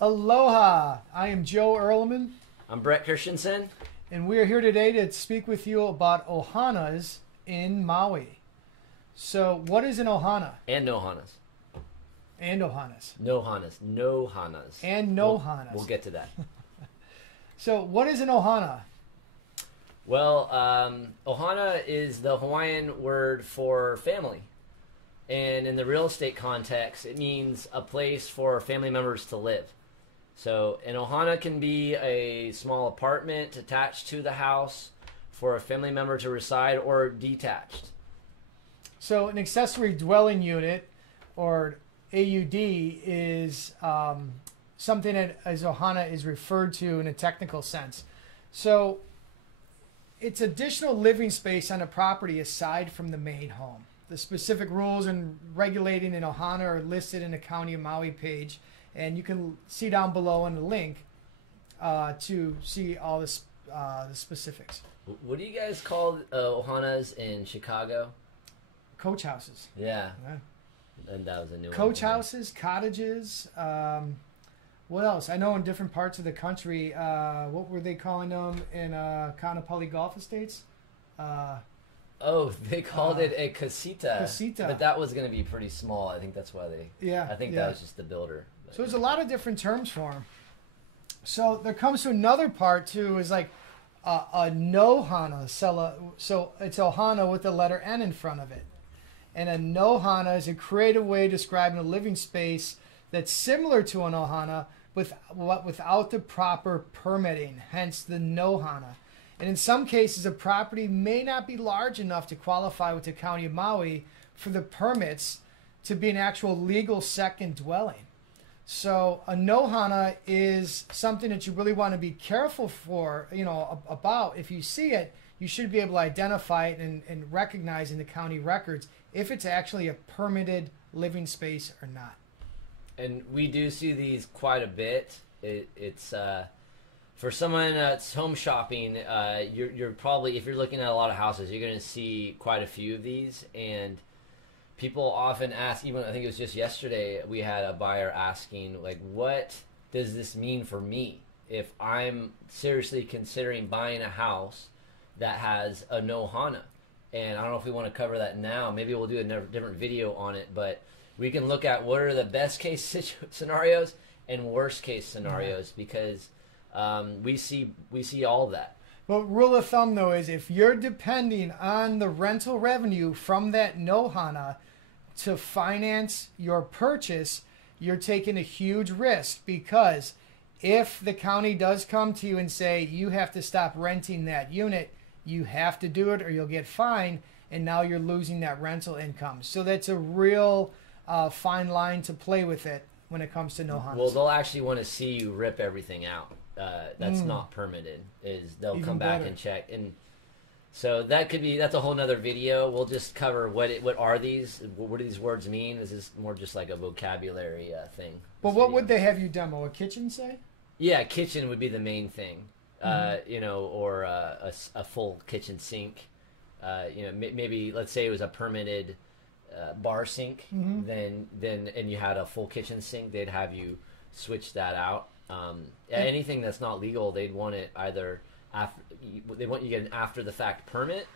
Aloha! I am Joe Earlman, I'm Brett Christensen. and we are here today to speak with you about Ohanas in Maui. So, what is an Ohana? And no Hanas. And Ohanas. No Hanas. No Hanas. And no Hanas. We'll get to that. So, what is an Ohana? Well, Ohana is the Hawaiian word for family. And in the real estate context, it means a place for family members to live. So an Ohana can be a small apartment attached to the house for a family member to reside, or detached. So, an accessory dwelling unit, or AUD, is something that as Ohana is referred to in a technical sense. So, it's additional living space on a property aside from the main home. The specific rules and regulating in Ohana are listed in the County of Maui page, and you can see down below in the link to see all the specifics. What do you guys call Ohanas in Chicago? Coach houses. Yeah. Yeah. And that was a new one. Coach houses, cottages. What else? I know in different parts of the country, what were they calling them in Kaanapali Golf Estates? Oh, they called it a casita. Casita. But that was going to be pretty small. I think that's why they... Yeah. I think that was just the builder. So there's a lot of different terms for them. So there comes to another part too, is like a no-hana. So it's Ohana with the letter N in front of it. And a no-hana is a creative way of describing a living space that's similar to an Ohana without the proper permitting, hence the no-hana. And in some cases, a property may not be large enough to qualify with the County of Maui for the permits to be an actual legal second dwelling. So a no-hana is something that you really want to be careful for, about. If you see it, you should be able to identify it and recognize in the county records if it's actually a permitted living space or not. And we do see these quite a bit. It's for someone that's home shopping, you're probably, if you're looking at a lot of houses, you're going to see quite a few of these. And people often ask, even I think it was just yesterday, we had a buyer asking, like, what does this mean for me if I'm seriously considering buying a house that has a no hana? And I don't know if we want to cover that now. Maybe we'll do a different video on it, but we can look at what are the best case scenarios and worst case scenarios, because we see all of that. But rule of thumb, though, is if you're depending on the rental revenue from that no-hana to finance your purchase, you're taking a huge risk, because if the county does come to you and say you have to stop renting that unit, you have to do it or you'll get fined, and now you're losing that rental income. So that's a real fine line to play with it when it comes to no-hanas. Well, they'll actually want to see you rip everything out. That's not permitted. They'll Even come back better. and check, and so that's a whole nother video. We'll just cover what are these, what do these words mean. This is more just like a vocabulary thing. But what would they have you demo? A kitchen, say? Yeah, kitchen would be the main thing, or a full kitchen sink. Maybe let's say it was a permitted bar sink, then and you had a full kitchen sink, they'd have you switch that out. Anything that's not legal, they'd want it either they want you to get an after the fact permit,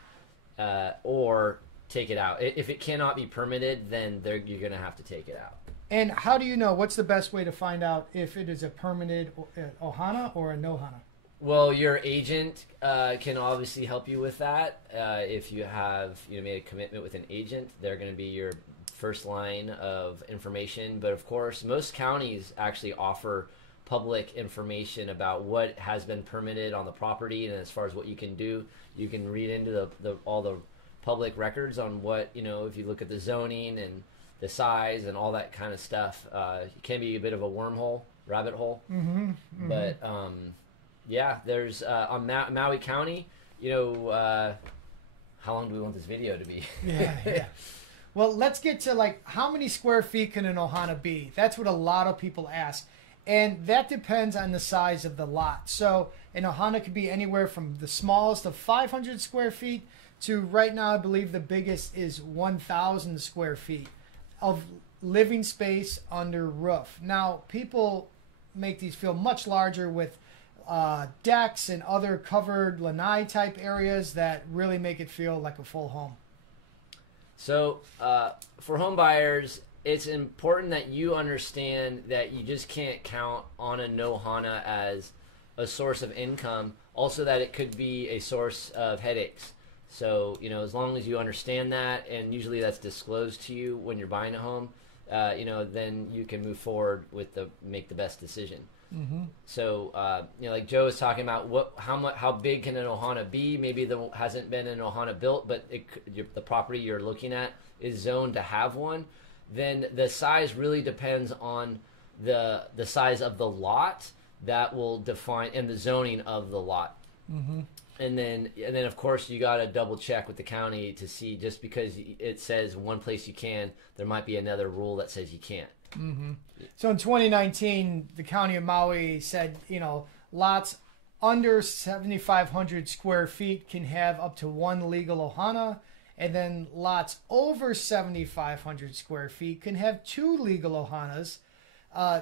or take it out. If it cannot be permitted, then you're going to have to take it out. And how do you know? What's the best way to find out if it is a permitted Ohana or a no-hana? Well, your agent can obviously help you with that. If you have made a commitment with an agent, they're going to be your first line of information. But of course, most counties actually offer public information about what has been permitted on the property, and as far as what you can do, you can read into all the public records on what, if you look at the zoning and the size and all that kind of stuff. It can be a bit of a rabbit hole. But yeah, there's on Maui County, how long do we want this video to be? Yeah. Well, let's get to, like, how many square feet can an Ohana be? That's what a lot of people ask. And that depends on the size of the lot. So an Ohana could be anywhere from the smallest of 500 square feet to, right now, I believe the biggest is 1,000 square feet of living space under roof. Now, people make these feel much larger with decks and other covered lanai type areas that really make it feel like a full home. So for home buyers, it's important that you understand that you just can't count on a no hana as a source of income. Also, that it could be a source of headaches. So, you know, as long as you understand that, and usually that's disclosed to you when you're buying a home, you know, then you can move forward with make the best decision. Mm-hmm. So, you know, like Joe was talking about, how big can an ohana be? Maybe there hasn't been an ohana built, but the property you're looking at is zoned to have one. Then the size really depends on the size of the lot that will define, and the zoning of the lot. Mm-hmm. And then of course you got to double check with the county to see, just because it says one place you can, there might be another rule that says you can't. Mm-hmm. So in 2019, the county of Maui said, you know, lots under 7,500 square feet can have up to one legal ohana, and then lots over 7,500 square feet can have two legal ohanas.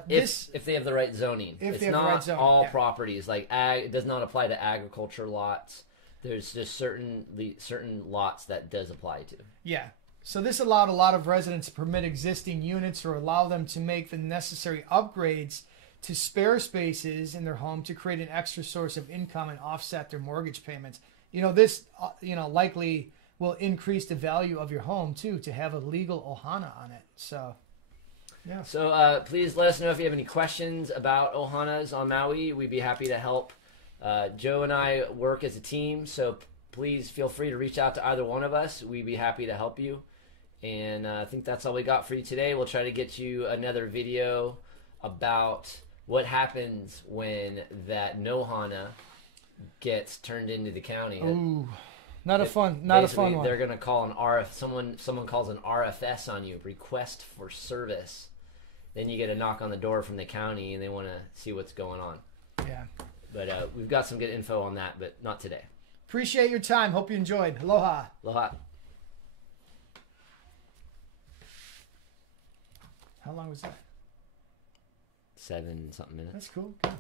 If they have the right zoning. It's not all properties. Like it does not apply to agriculture lots. There's just certain lots that does apply to. Yeah. So this allowed a lot of residents to permit existing units or allow them to make the necessary upgrades to spare spaces in their home to create an extra source of income and offset their mortgage payments. You know, this likely will increase the value of your home too, to have a legal ohana on it. So yeah. So please let us know if you have any questions about ohanas on Maui. We'd be happy to help. Joe and I work as a team, so please feel free to reach out to either one of us. We'd be happy to help you. And I think that's all we got for you today. We'll try to get you another video about what happens when that no hana gets turned into the county. Ooh, not a fun one. They're gonna call someone calls an RFS on you, request for service. Then you get a knock on the door from the county, and they want to see what's going on. Yeah. But we've got some good info on that, but not today. Appreciate your time. Hope you enjoyed. Aloha. Aloha. How long was that? 7-something minutes. That's cool. Good.